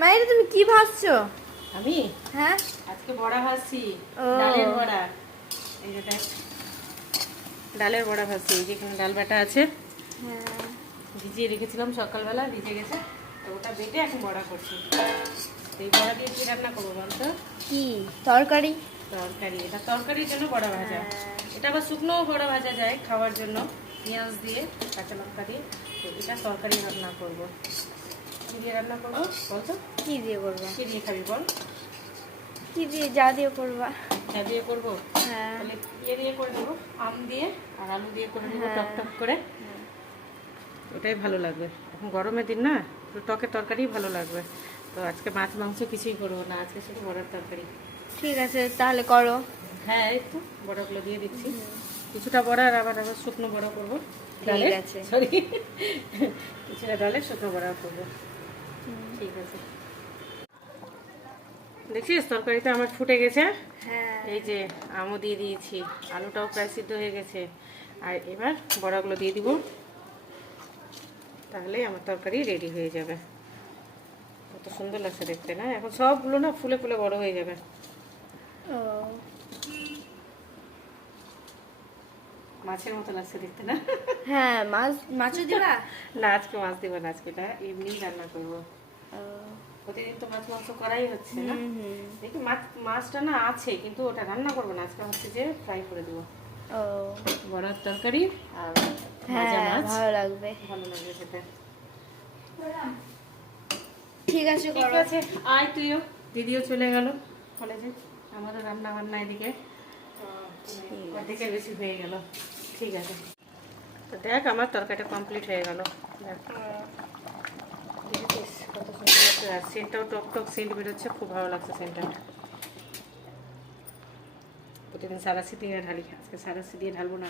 মায়ের তুমি কি ভাজছো? আমি হ্যাঁ, আজকে বড়া ভাজছি। ও। ডালের বড়া। এই যে দেখ, ডালের বড়া ভাজছি। এই যে এখানে ডাল বাটা আছে, হ্যাঁ। ভিজিয়ে রেখেছিলাম সকালবেলা, ভিজে গেছে। তো ওটা বেটে এখন বড়া করছি। তো এই বড়া দিয়ে কি রান্না করবো বলতো? কি তরকারি? তরকারি। এটা তরকারির জন্য বড়া ভাজা। হ্যাঁ। এটা আবার শুকনো বড়া ভাজা যায় খাওয়ার জন্য, পেঁয়াজ দিয়ে, কাঁচা লঙ্কা দিয়ে। তো এটা তরকারি রান্না করবো। কি দিয়ে রান্না করবো বলতো? কি দিয়ে করবা? কি দিয়ে খাবি বল? কি দিয়ে, যা দিয়ে করবা। চা দিয়ে করবো? হ্যাঁ। তাহলে ইয়ে দিয়ে করে দেবো, আম দিয়ে আর আলু দিয়ে করে দেবো, হ্যাঁ। টক টক করে। ওটাই ভালো লাগবে। এখন গরমের দিন না, একটু টকের তরকারি ভালো লাগবে। তো আজকে মাছ মাংস কিছুই করবো না, আজকে শুধু বড়ার তরকারি। ঠিক আছে, তাহলে করো। হ্যাঁ, এই তো বড়াগুলো দিয়ে দিচ্ছি। কিছুটা বড়া আর আবার শুকনো বড়া করবো। ঠিক আছে। সরি, কিছুটা ডালের শুকনো বড়া করবো। ঠিক আছে। দেখছিস তরকারিটা আমার ফুটে গেছে। হ্যাঁ। এই যে আমও দিয়ে দিয়েছি, আলুটাও প্রায় সিদ্ধ হয়ে গেছে। আর এবার বড়াগুলো দিয়ে দিব, তাহলে আমার তরকারি রেডি হয়ে যাবে। কত সুন্দর লাগছে দেখতে না? এখন সবগুলো না ফুলে ফুলে বড় হয়ে যাবে। ও। মাছের মতো লাগছে দেখতে না? হ্যাঁ, মাছও দিবা? না, আজকে মাছ দিব না, আজকে এটা এমনি রান্না করবো। ও। প্রতিদিন তো মাছ মাংস করাই হচ্ছে না। দেখি মাছটা না আছে, কিন্তু ওটা রান্না করবো না, আজকে হচ্ছে যে ফ্রাই করে দেবো। ও। বড়ার তরকারি আর ভাজা হ্যাঁ, মাছ ভালো লাগবে। ভালো লাগবে খেতে। ঠিক আছে, ঠিক করো। আছে, আয় তুইও। দিদিও চলে গেল কলেজে, আমারও রান্না বান্না এদিকে অর্ধেকের বেশি হয়ে গেল। ঠিক আছে, তো দেখ আমার তরকারিটা কমপ্লিট হয়ে গেল। দেখ দেখেছিস কত সুন্দর লাগছে, আর সেন্টটাও টক টক সেন্ট বেরোচ্ছে, খুব ভালো লাগছে সেন্টটা। প্রতিদিন সারাশি দিয়ে ঢালি, আজকে সারাশি দিয়ে ঢালবো না।